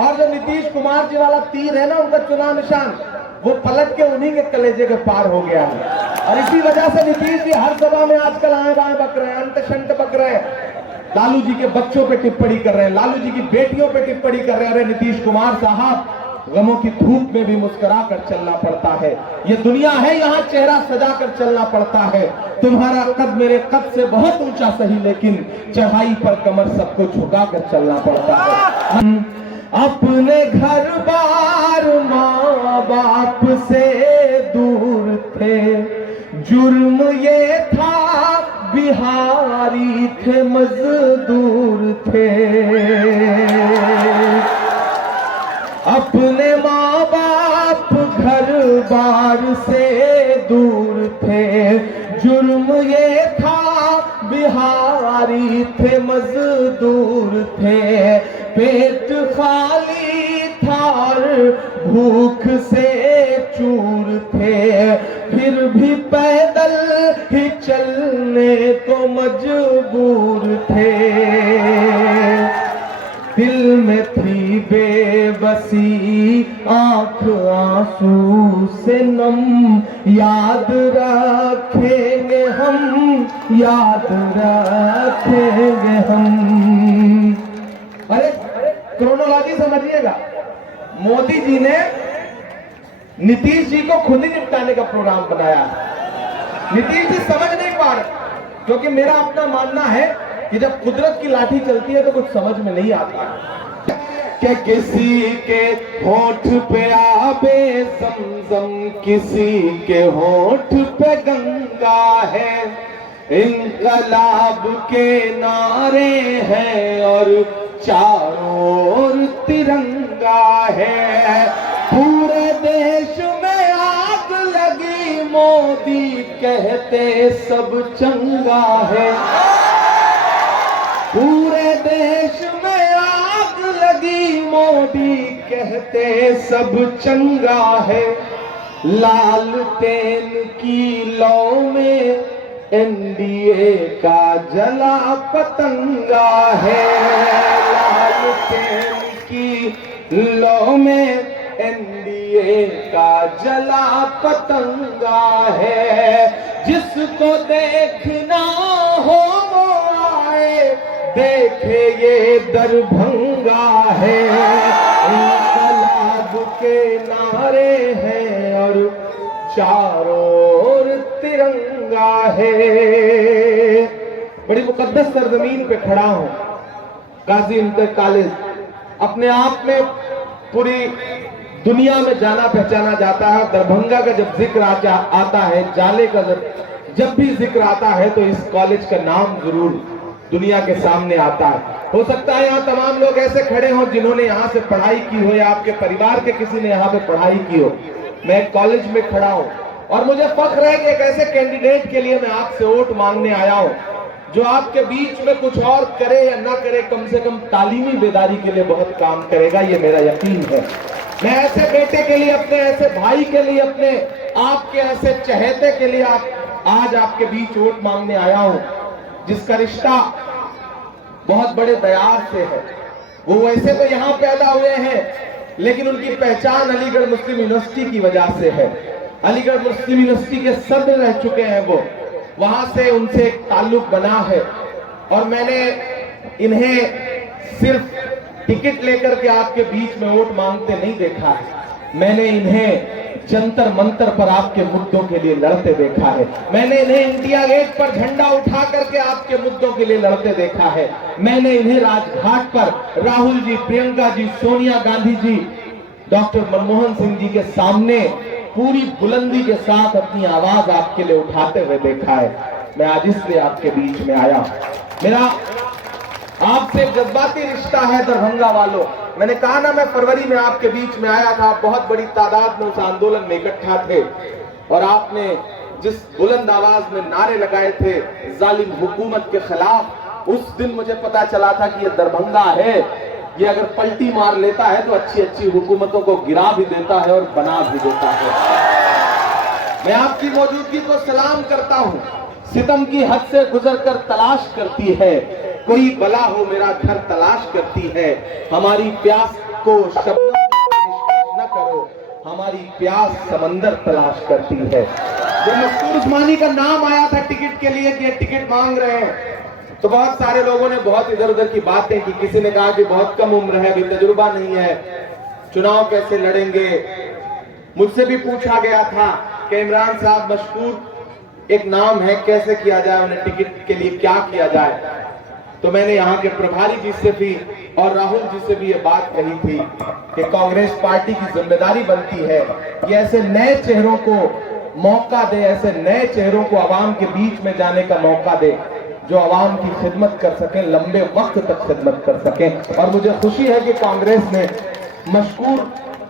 और जो नीतीश कुमार जी वाला तीर है ना, उनका चुनाव निशान, वो पलट के उन्हीं के कलेजे के पार हो गया है। और इसी वजह से नीतीश जी हर सभा में आजकल आए बाएं बक रहे हैं, अंत शंत बक रहे हैं, लालू जी के बच्चों पे टिप्पणी कर रहे हैं, लालू जी की बेटियों पे टिप्पणी कर रहे हैं। अरे नीतीश कुमार साहब, गमों की धूप में भी मुस्कुरा कर चलना पड़ता है। ये दुनिया है, यहाँ चेहरा सजा कर चलना पड़ता है। तुम्हारा कद मेरे कद से बहुत ऊंचा सही, लेकिन चढ़ाई पर कमर सबको झुका कर चलना पड़ता है। अपने घर बार माँ बाप से दूर थे, जुर्म ये था बिहारी थे मजदूर थे। अपने माँ बाप घर बार से दूर थे, जुर्म ये था बिहारी थे मजदूर थे। पेट खाली था और भूख से चूर थे, फिर भी पैदल ही चलने को मजबूर थे। दिल में थी बेबसी, आंख आंसू से नम, याद रखेंगे हम, याद रखेंगे हम। अरे क्रोनोलॉजी समझिएगा, मोदी जी ने नीतीश जी को खुद ही निपटाने का प्रोग्राम बनाया। नीतीश जी समझ नहीं पा रहे, क्योंकि मेरा अपना मानना है कि जब कुदरत की लाठी चलती है तो कुछ समझ में नहीं आता। कि किसी के होठ पे आबे ज़मज़म, किसी के होठ पे गंगा है, इंकलाब के नारे हैं और चारों ओर तिरंगा है। पूरे देश में आग लगी, मोदी कहते सब चंगा है। पूरे देश में आग लगी, मोदी कहते सब चंगा है। लालटेन की लौ में एनडीए का जला पतंगा है। लालटेन की लौ में एनडीए का जला पतंगा है। जिसको देखना हो वो आए, देखे ये दरभंगा है। इंकलाब के नारे हैं और चारों ओर तिरंगा है। बड़ी मुकद्दस सरजमीन पे खड़ा हूं, गाजी इंटर कॉलेज अपने आप में पूरी दुनिया में जाना पहचाना जाता है। दरभंगा का जब जिक्र आता है, जाले का जब भी जिक्र आता है, तो इस कॉलेज का नाम जरूर दुनिया के सामने आता है। हो सकता है यहाँ तमाम लोग ऐसे खड़े हों जिन्होंने यहाँ से पढ़ाई की हो, या आपके परिवार के किसी ने यहाँ पे पढ़ाई की हो। मैं कॉलेज में खड़ा हूँ और मुझे फख्र है कि एक ऐसे कैंडिडेट के लिए मैं आपसे वोट मांगने आया हूँ जो आपके बीच में कुछ और करे या ना करे, कम से कम तालीमी बेदारी के लिए बहुत काम करेगा, ये मेरा यकीन है। मैं ऐसे बेटे के लिए, अपने ऐसे भाई के लिए, अपने आपके ऐसे चहेते के लिए आज आपके बीच वोट मांगने आया हूँ, जिसका रिश्ता बहुत बड़े दयार से है। वो वैसे तो यहाँ पैदा हुए हैं, लेकिन उनकी पहचान अलीगढ़ मुस्लिम यूनिवर्सिटी की वजह से है। अलीगढ़ मुस्लिम यूनिवर्सिटी के सदर रह चुके हैं वो, वहां से उनसे एक ताल्लुक बना है। और मैंने इन्हें सिर्फ टिकट लेकर के आपके बीच में वोट मांगते नहीं देखा है, मैंने इन्हें जंतर मंतर पर आपके मुद्दों के लिए लड़ते देखा है। मैंने इन्हें इंडिया गेट पर झंडा उठा करके आपके मुद्दों के लिए लड़ते देखा है। मैंने इन्हें राजघाट पर राहुल जी, प्रियंका जी, सोनिया गांधी जी, डॉक्टर मनमोहन सिंह जी के सामने पूरी बुलंदी के साथ अपनी आवाज आपके लिए उठाते हुए देखा है। मैं आज इसलिए आपके बीच में आया। मेरा आपसे जज्बाती रिश्ता है दरभंगा वालों। मैंने कहा ना, मैं फरवरी में आपके बीच में आया था, आप बहुत बड़ी तादाद में उस आंदोलन में इकट्ठा थे, और आपने जिस बुलंद आवाज में नारे लगाए थे जालिम हुकूमत के खिलाफ, उस दिन मुझे पता चला था कि ये दरभंगा है, ये अगर पलटी मार लेता है तो अच्छी अच्छी हुकूमतों को गिरा भी देता है और बना भी देता है। मैं आपकी मौजूदगी को सलाम करता हूँ। सितम की हद से गुजरकर तलाश करती है, कोई बला हो मेरा घर तलाश करती है। हमारी प्यास को शब्दों में पेशकश न करो, हमारी प्यास समंदर तलाश करती है। जब मशकूर उस्मानी का नाम आया था टिकट के लिए कि टिकट मांग रहे हैं, तो बहुत सारे लोगों ने बहुत इधर उधर की बातें की। किसी ने कहा कि बहुत कम उम्र है, अभी तजुर्बा नहीं है, चुनाव कैसे लड़ेंगे। मुझसे भी पूछा गया था कि इमरान साहब, मशकूर एक नाम है, कैसे किया जाए, उन्हें टिकट के लिए क्या किया जाए। तो मैंने यहाँ के प्रभारी जी से भी और राहुल जी से भी ये बात कही थी कि कांग्रेस पार्टी की जिम्मेदारी बनती है कि ऐसे नए चेहरों को मौका दे, ऐसे नए चेहरों को आवाम के बीच में जाने का मौका दे, जो आवाम की खिदमत कर सकें, लंबे वक्त तक खिदमत कर सकें। और मुझे खुशी है कि कांग्रेस ने मशकूर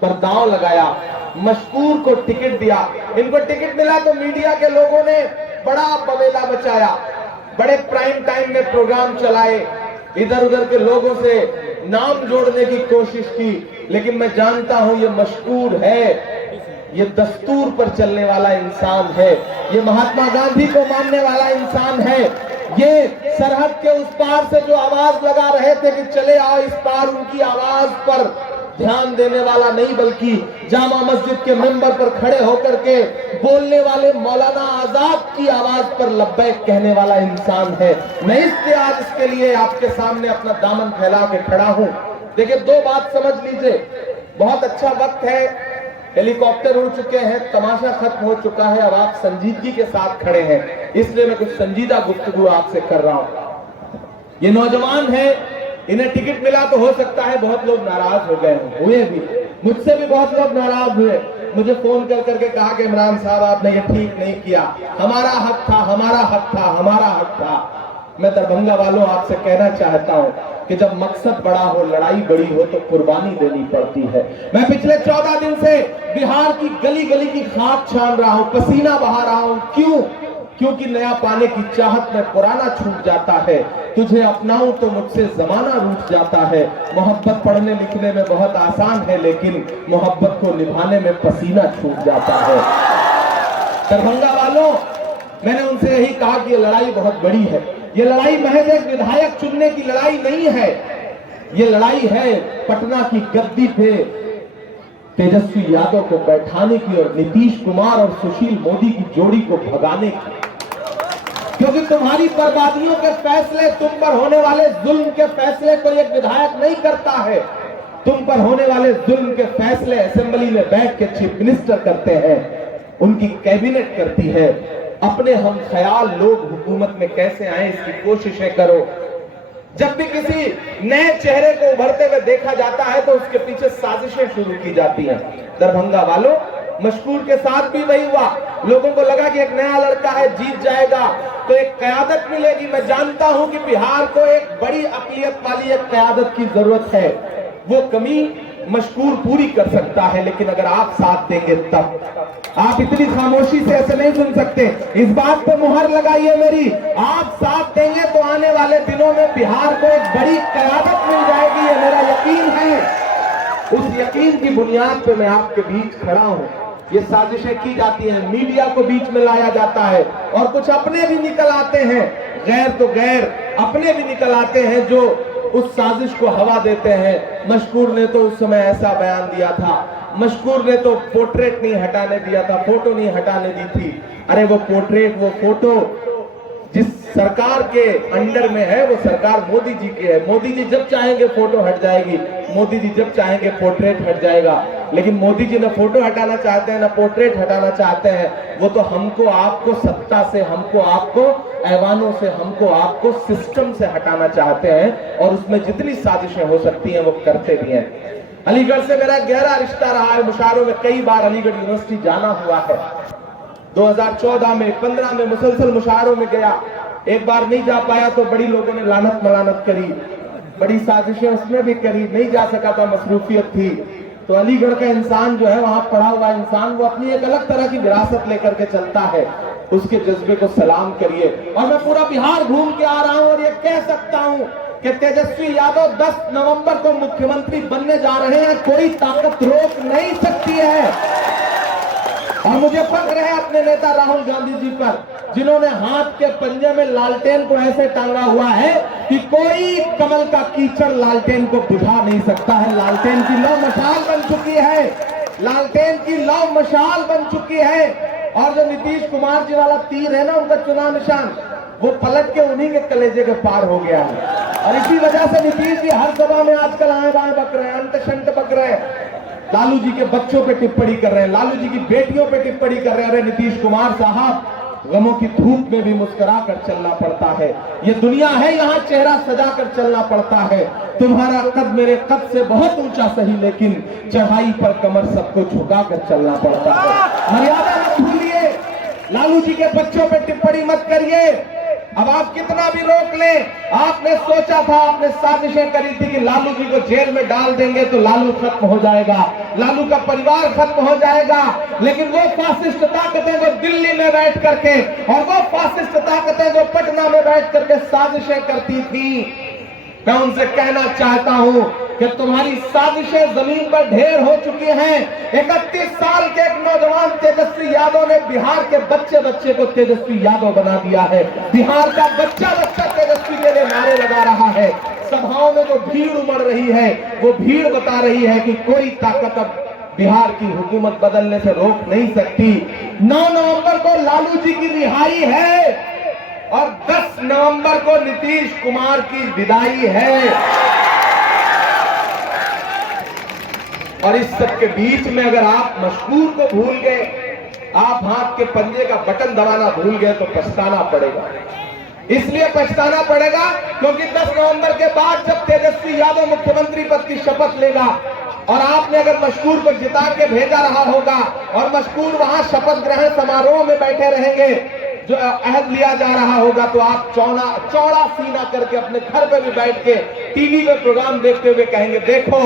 पर दांव लगाया, मशकूर को टिकट दिया। इनको टिकट मिला तो मीडिया के लोगों ने बड़ा बवेला बचाया, बड़े प्राइम टाइम में प्रोग्राम चलाए, इधर उधर के लोगों से नाम जोड़ने की कोशिश की। लेकिन मैं जानता हूं ये मशकूर है, ये दस्तूर पर चलने वाला इंसान है, ये महात्मा गांधी को मानने वाला इंसान है। ये सरहद के उस पार से जो आवाज लगा रहे थे कि चले आओ इस पार, उनकी आवाज पर ध्यान देने वाला नहीं, बल्कि जामा मस्जिद के मेंबर पर खड़े होकर के बोलने वाले मौलाना आजाद की आवाज पर लब्बैक कहने वाला इंसान है। मैं इसलिए आज इसके लिए आपके सामने अपना दामन फैला के खड़ा हूं। देखिए, दो बात समझ लीजिए, बहुत अच्छा वक्त है, हेलीकॉप्टर उड़ चुके हैं, तमाशा खत्म हो चुका है, अब आप संजीदगी के साथ खड़े हैं, इसलिए मैं कुछ संजीदा गुफ्तगू आपसे कर रहा हूं। ये नौजवान है, इन्हें टिकट मिला तो हो सकता है बहुत लोग नाराज हो गए हुए भी, मुझसे भी बहुत लोग नाराज हुए, मुझे फोन कर करके कहा कि इमरान साहब आपने ये ठीक नहीं किया, हमारा हक था, हमारा हक था, हमारा हक था। मैं दरभंगा वालों आपसे कहना चाहता हूं कि जब मकसद बड़ा हो, लड़ाई बड़ी हो, तो कुर्बानी देनी पड़ती है। मैं पिछले 14 दिन से बिहार की गली गली की खाक छान रहा हूं, पसीना बहा रहा हूं। क्यों? क्योंकि नया पाने की चाहत में पुराना छूट जाता है। तुझे अपनाऊं तो मुझसे जमाना रूठ जाता है। मोहब्बत पढ़ने लिखने में बहुत आसान है, लेकिन मोहब्बत को निभाने में पसीना छूट जाता है। दरभंगा वालों, मैंने उनसे यही कहा कि ये लड़ाई बहुत बड़ी है। ये लड़ाई महज एक विधायक चुनने की लड़ाई नहीं है, ये लड़ाई है पटना की गद्दी पे तेजस्वी यादव को बैठाने की और नीतीश कुमार और सुशील मोदी की जोड़ी को भगाने की। क्योंकि तुम्हारी बर्बादियों के फैसले, तुम पर होने वाले जुल्म के फैसले कोई एक विधायक नहीं करता है। तुम पर होने वाले जुल्म के फैसले असेंबली में बैठ के चीफ मिनिस्टर करते हैं, उनकी कैबिनेट करती है। अपने हम ख्याल लोग हुकूमत में कैसे आए, इसकी कोशिशें करो। जब भी किसी नए चेहरे को उभरते हुए देखा जाता है तो उसके पीछे साजिशें शुरू की जाती हैं। दरभंगा वालों, मशकूर के साथ भी वही हुआ। लोगों को लगा कि एक नया लड़का है, जीत जाएगा तो एक क़यादत मिलेगी। मैं जानता हूं कि बिहार को एक बड़ी अक़लियत वाली एक क़यादत की जरूरत है। वो कमी मशकूर पूरी कर सकता है, लेकिन अगर आप साथ देंगे तब। आप इतनी खामोशी से ऐसे नहीं सुन सकते, इस बात पर मुहर लगाइए मेरी। आप साथ देंगे तो आने वाले दिनों में बिहार को एक बड़ी क़यादत मिल जाएगी, ये मेरा यकीन है। उस यकीन की बुनियाद पे मैं आपके बीच खड़ा हूं। ये साजिशें की जाती हैं, मीडिया को बीच में लाया जाता है और कुछ अपने भी निकल आते हैं, गैर तो गैर अपने भी निकल आते हैं जो उस साजिश को हवा देते हैं। मशकूर ने तो उस समय ऐसा बयान दिया था, मशकूर ने तो पोर्ट्रेट नहीं हटाने दिया था, फोटो नहीं हटाने दी थी। अरे वो पोर्ट्रेट, वो फोटो जिस सरकार के अंडर में है, वो सरकार मोदी जी की है। मोदी जी जब चाहेंगे फोटो हट जाएगी, मोदी जी जब चाहेंगे पोर्ट्रेट हट जाएगा। लेकिन मोदी जी ना फोटो हटाना चाहते हैं, ना पोर्ट्रेट हटाना चाहते हैं। वो तो हमको आपको सत्ता से, हमको आपको ऐवानों से, हमको आपको सिस्टम से हटाना चाहते हैं, और उसमें जितनी साजिशें हो सकती हैं वो करते भी हैं। अलीगढ़ से मेरा गहरा रिश्ता रहा है, मुशायरों में कई बार अलीगढ़ यूनिवर्सिटी जाना हुआ है। 2014 में 15 में मुसलसल मुशायरों में गया, एक बार नहीं जा पाया तो बड़ी लोगों ने लानत मलानत करी, बड़ी साजिशें उसमें भी करी, नहीं जा सका था, मसरूफियत थी। तो अलीगढ़ का इंसान जो है, वहां पढ़ा हुआ इंसान, वो अपनी एक अलग तरह की विरासत लेकर के चलता है। उसके जज्बे को सलाम करिए। और मैं पूरा बिहार घूम के आ रहा हूं और ये कह सकता हूं कि तेजस्वी यादव 10 नवंबर को मुख्यमंत्री बनने जा रहे हैं, कोई ताकत रोक नहीं सकती है। और मुझे फख्र है अपने नेता राहुल गांधी जी पर, जिन्होंने हाथ के पंजे में लालटेन को ऐसे टांगा हुआ है कि कोई कमल का कीचड़ लालटेन को बुझा नहीं सकता है। लालटेन की लौ मशाल बन चुकी है, लालटेन की लौ मशाल बन चुकी है। और जो नीतीश कुमार जी वाला तीर है ना, उनका चुनाव निशान, वो पलट के उन्हीं के कलेजे के पार हो गया है। और इसी वजह से नीतीश जी हर सभा में आजकल आए बाएं बक रहे हैं, अंत शंत बक रहे हैं, लालू जी के बच्चों पे टिप्पणी कर रहे हैं, लालू जी की बेटियों पे टिप्पणी कर रहे हैं। अरे नीतीश कुमार साहब, गमों की धूप में भी मुस्कुरा कर चलना पड़ता है। ये दुनिया है, यहाँ चेहरा सजा कर चलना पड़ता है। तुम्हारा कद मेरे कद से बहुत ऊंचा सही, लेकिन चढ़ाई पर कमर सबको झुका कर चलना पड़ता है। मर्यादा मत भूलिए, लालू जी के बच्चों पे टिप्पणी मत करिए। अब आप कितना भी रोक लें, आपने सोचा था, आपने साजिशें करी थी कि लालू जी को जेल में डाल देंगे तो लालू खत्म हो जाएगा, लालू का परिवार खत्म हो जाएगा। लेकिन वो फासिस्ट ताकतें जो दिल्ली में बैठ करके और वो फासिस्ट ताकतें जो पटना में बैठ करके साजिशें करती थी, मैं उनसे कहना चाहता हूं कि तुम्हारी साजिशें जमीन पर ढेर हो चुकी हैं। 31 साल के एक नौजवान तेजस्वी यादव ने बिहार के बच्चे बच्चे को तेजस्वी यादव बना दिया है। बिहार का बच्चा बच्चा तेजस्वी के लिए नारे लगा रहा है। सभाओं में जो भीड़ उमड़ रही है, वो भीड़ बता रही है कि कोई ताकत अब बिहार की हुकूमत बदलने से रोक नहीं सकती। 9 नवंबर को लालू जी की रिहाई है और 10 नवंबर को नीतीश कुमार की विदाई है। और इस सब के बीच में अगर आप मशहूर को भूल गए, आप हाथ के पंजे का बटन दबाना भूल गए, तो पछताना पड़ेगा। इसलिए पछताना पड़ेगा क्योंकि 10 नवंबर के बाद जब तेजस्वी यादव मुख्यमंत्री पद की शपथ लेगा और आपने अगर मशहूर को जिता के भेजा रहा होगा और मशहूर वहां शपथ ग्रहण समारोह में बैठे रहेंगे, जो अहद लिया जा रहा होगा, तो आप चौड़ा सीना करके अपने घर पे भी बैठ के टीवी पे प्रोग्राम देखते हुए कहेंगे, देखो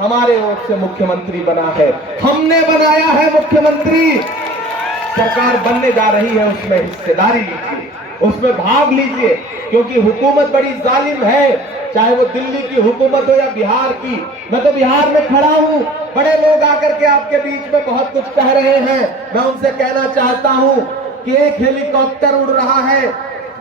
हमारे ओर से मुख्यमंत्री बना है, हमने बनाया है मुख्यमंत्री। सरकार बनने जा रही है, उसमें हिस्सेदारी लीजिए, उसमें भाग लीजिए, क्योंकि हुकूमत बड़ी जालिम है, चाहे वो दिल्ली की हुकूमत हो या बिहार की। मैं तो बिहार में खड़ा हूं, बड़े लोग आकर के आपके बीच में बहुत कुछ कह रहे हैं। मैं उनसे कहना चाहता हूं कि एक हेलीकॉप्टर उड़ रहा है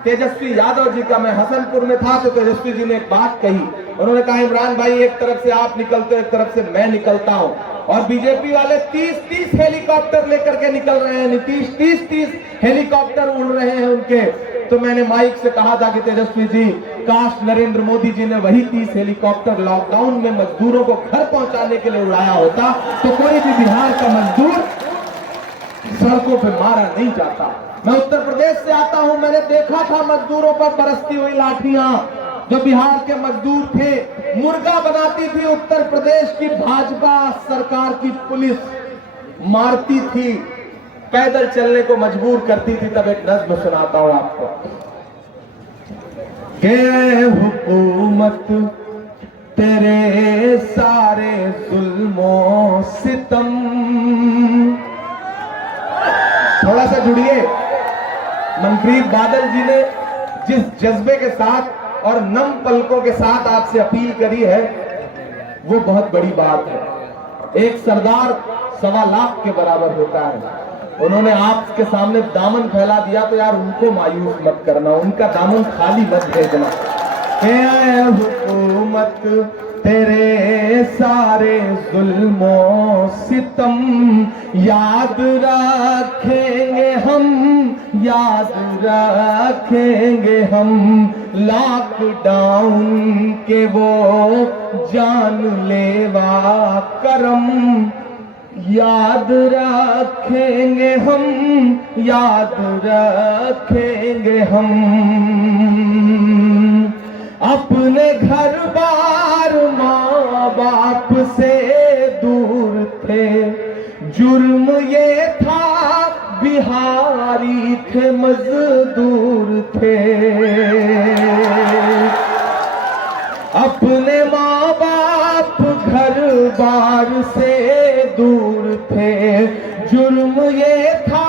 तेजस्वी यादव जी का। मैं हसनपुर में था तो तेजस्वी जी ने एक बात कही, उन्होंने कहा, इमरान भाई एक तरफ से आप निकलते हो, एक तरफ से मैं निकलता हूं, और बीजेपी वाले 30-30 हेलीकॉप्टर लेकर के निकल रहे हैं, नीतीश 30-30 हेलीकॉप्टर उड़ रहे हैं उनके। तो मैंने माइक से कहा था कि तेजस्वी जी, काश नरेंद्र मोदी जी ने वही 30 हेलीकॉप्टर लॉकडाउन में मजदूरों को घर पहुंचाने के लिए उड़ाया होता तो कोई भी बिहार का मजदूर सड़कों पे मारा नहीं जाता। मैं उत्तर प्रदेश से आता हूं, मैंने देखा था मजदूरों पर बरसती हुई लाठियां। जो बिहार के मजदूर थे, मुर्गा बनाती थी उत्तर प्रदेश की भाजपा सरकार की पुलिस, मारती थी, पैदल चलने को मजबूर करती थी। तब एक नज्म सुनाता हूं आपको। के हुकूमत तेरे सारे जुल्मों सितम, थोड़ा सा जुड़िए। मनप्रीत बादल जी ने जिस जज्बे के साथ और नम पलकों के साथ आपसे अपील करी है, वो बहुत बड़ी बात है। एक सरदार 1.25 लाख के बराबर होता है। उन्होंने आपके सामने दामन फैला दिया तो यार उनको मायूस मत करना, उनका दामन खाली मत भेजना। हुकूमत तेरे सारे जुल्मों सितम याद रखेंगे हम, याद रखेंगे हम, लॉकडाउन के वो जानलेवा करम, याद रखेंगे हम, याद रखेंगे हम। अपने घर बार माँ बाप से दूर थे, जुर्म ये था बिहारी थे मजदूर थे। अपने माँ बाप घर बार से दूर थे, जुर्म ये था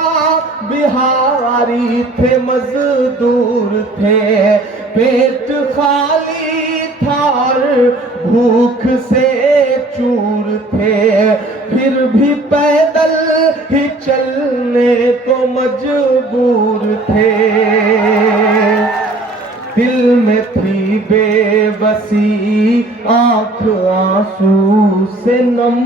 बिहारी थे मजदूर थे। पेट खाली था और भूख से चूर थे, फिर भी पैदल पैदल ही चलने को मजबूर थे। दिल में थी बेबसी, आंख आंसू से नम,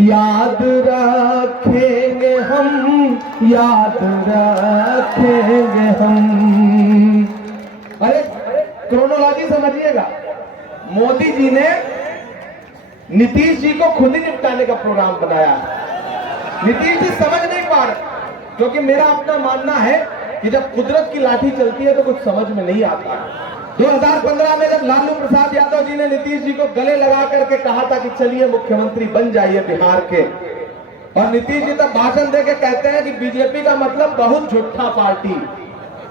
याद रखेंगे हम, याद रखेंगे हम। अरे क्रोनोलॉजी समझिएगा, मोदी जी ने नीतीश जी को खुद ही निपटाने का प्रोग्राम बनाया। नीतीश जी समझ नहीं पा रहे, क्योंकि मेरा अपना मानना है कि जब कुदरत की लाठी चलती है तो कुछ समझ में नहीं आता। 2015 में जब लालू प्रसाद यादव जी ने नीतीश जी को गले लगा करके कहा था कि चलिए मुख्यमंत्री बन जाइए बिहार के, और नीतीश जी तब भाषण देके कहते हैं कि बीजेपी का मतलब बहुत झूठा पार्टी,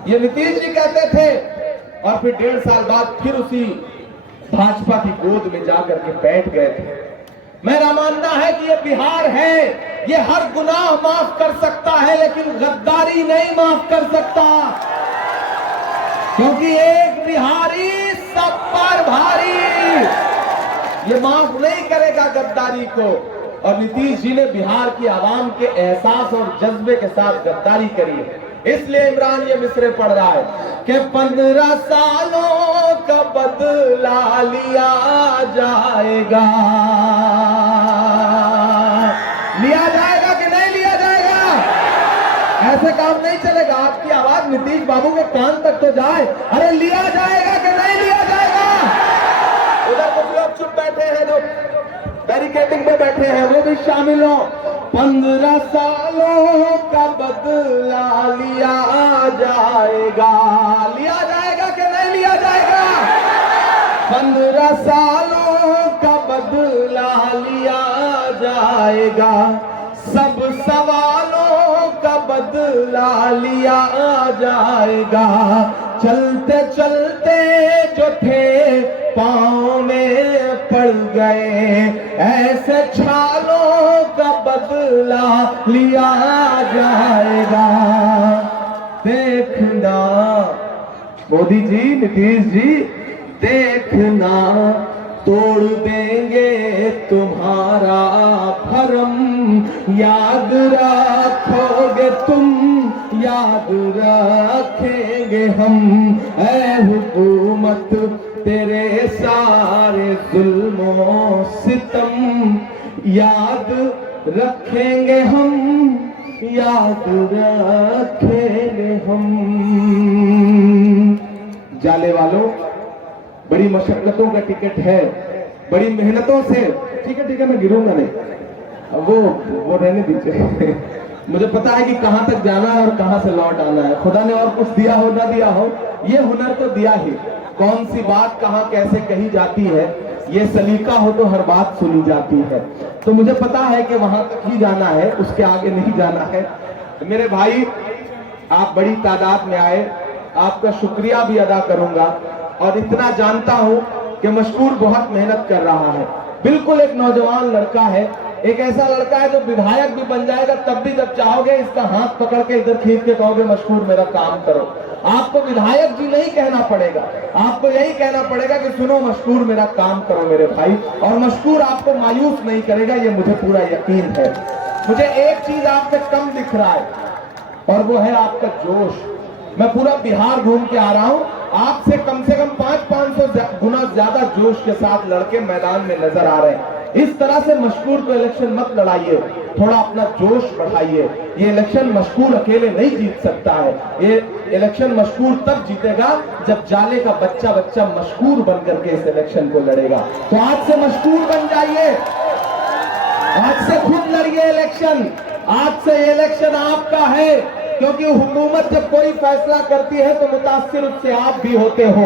ये नीतीश जी कहते थे। और फिर 1.5 साल बाद फिर उसी भाजपा की गोद में जाकर के बैठ गए थे। मेरा मानना है कि ये बिहार है, ये हर गुनाह माफ कर सकता है, लेकिन गद्दारी नहीं माफ कर सकता, क्योंकि एक बिहारी सब पर भारी, ये माफ नहीं करेगा गद्दारी को। और नीतीश जी ने बिहार की आवाम के एहसास और जज्बे के साथ गद्दारी करी है। इसलिए इमरान ये मिसरे पढ़ रहा है कि 15 सालों का बदला लिया जाएगा। लिया जाएगा कि नहीं लिया जाएगा? ऐसे काम नहीं चलेगा। आपकी आवाज नीतीश बाबू के कान तक तो जाए। अरे लिया जाएगा कि नहीं लिया जाएगा? उधर कुछ लोग चुप बैठे हैं, जो बैरिकेडिंग पे बैठे हैं, वो भी शामिल हो। 15 सालों का बदला लिया जाएगा। लिया जाएगा कि नहीं लिया जाएगा? 15 सालों का बदला लिया जाएगा। सब सवालों का बदला लिया जाएगा। चलते चलते जो थे पाँव में पड़ गए, ऐसे छालों का बदला लिया जाएगा। देखना मोदी जी, नीतीश जी, देखना तोड़ देंगे तुम्हारा भरम, याद रखोगे तुम, याद रखेंगे हम। ऐ हुकूमत तेरे सारे जुल्मों सितम, याद रखेंगे हम, याद रखेंगे हम। जाले वालों, बड़ी मशक्कतों का टिकट है, बड़ी मेहनतों से। ठीक है मैं गिरूंगा नहीं, वो रहने दीजिए। मुझे पता है कि कहां तक जाना है और कहां से लौट आना है। खुदा ने और कुछ दिया हो ना दिया हो, ये हुनर तो दिया ही। कौन सी बात कहां कैसे कही जाती है, ये सलीका हो तो हर बात सुनी जाती है। तो मुझे पता है कि वहां तक ही जाना है, उसके आगे नहीं जाना है। मेरे भाई, आप बड़ी तादाद में आए, आपका शुक्रिया भी अदा करूंगा। और इतना जानता हूं कि मशकूर बहुत मेहनत कर रहा है। बिल्कुल एक नौजवान लड़का है, एक ऐसा लड़का है जो विधायक भी बन जाएगा, तब भी जब चाहोगे इसका हाथ पकड़ के इधर खींच के कहोगे मशकूर मेरा काम करो। आपको विधायक जी नहीं कहना पड़ेगा, आपको यही कहना पड़ेगा कि सुनो मशकूर मेरा काम करो मेरे भाई। और मशकूर आपको मायूस नहीं करेगा, ये मुझे पूरा यकीन है। मुझे एक चीज आप में कम दिख रहा है, और वो है आपका जोश। मैं पूरा बिहार घूम के आ रहा हूं, आपसे कम से कम 500-500 गुना ज्यादा जोश के साथ लड़के मैदान में नजर आ रहे हैं। इस तरह से मशकूर को इलेक्शन मत लड़ाइए, थोड़ा अपना जोश बढ़ाइए। ये इलेक्शन मशकूर अकेले नहीं जीत सकता है। ये इलेक्शन मशकूर तब जीतेगा जब जाले का बच्चा बच्चा मशकूर बन करके इस इलेक्शन को लड़ेगा। तो आज से मशकूर बन जाइए, आज से खुद लड़िए इलेक्शन। आज से इलेक्शन आपका है, क्योंकि हुकूमत जब कोई फैसला करती है तो मुतासिर उससे आप भी होते हो।